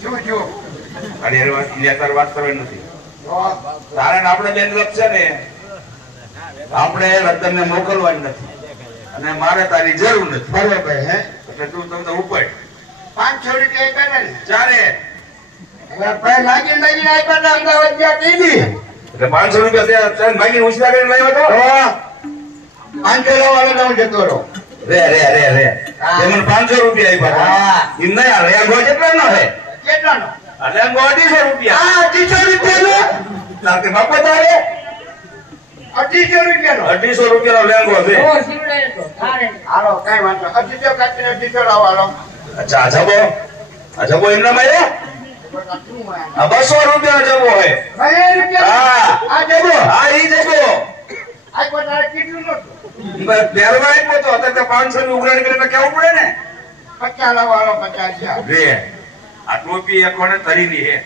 શું જો અરે તાર વાત કરવાની નથી તારે આપણે બેન લપ છે ને આપણે રતન ને મોકલવાની નથી અને મારે તારી જરૂર નથી બરોબર હે એટલે તું તમને ઉપર 500 રૂપિયા આપ્યા ને ચાલે ભાઈ લાગીને આપ્યા ને અમદાવાદ ગયા દીધી એટલે 500 રૂપિયા ત્યાં ભાગી ઉછલા કરીને લાવ્યો તો 500 લેવાનો હું જતો રહો રે મને 500 રૂપિયા આપ્યા એમ નહીં આ રેગો કેટલા નો હે કેટલાનો એટલે 250 રૂપિયા 250 રૂપિયાનો તારે બાપા તારે 250 રૂપિયાનો 250 રૂપિયાનો લેંગો છે હાલો કઈ વાંધો 250 કાઢીને 250 લાવો હાલો અચ્છા આ જબો એમના મારે આ 200 રૂપિયાનો જબો હે 200 રૂપિયા આ જબો હા ઈ જબો આ કોઈ તારે કેટલું નતું પહેરવા આપ્યો તો અત્યારે 500 ની ઉઘરાણી કરીને કેવું પડે ને 50 લાવો હાલો 50 રે આ ટોપી એક કોને તરીની હે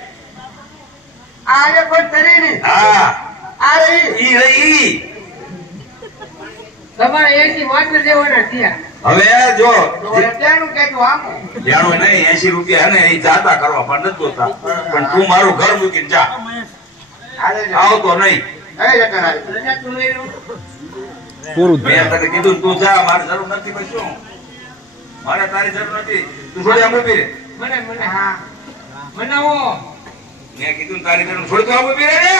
આ એ કોઈ તરી નહીં હા આ રહી ઈ તમારે એસી માત્ર દેવાના થયા હવે જો ત્યાંનું કહેતું આમ જાણો નહીં 80 રૂપિયા હે ને એ જાતા કરવા પણ નથી જોતા પણ તું મારું ઘર મૂકીને જા આવતો નહીં રજા તું લઈ લો. મેં તને કીધું તું જા મારે જરૂર નથી પછી શું મારે તારી જરૂર નથી તું છોડી આમ ઉભી રે મને મનાવો મેં કીધું તારી જરૂર છોડી તો આમ ઉભી રે ને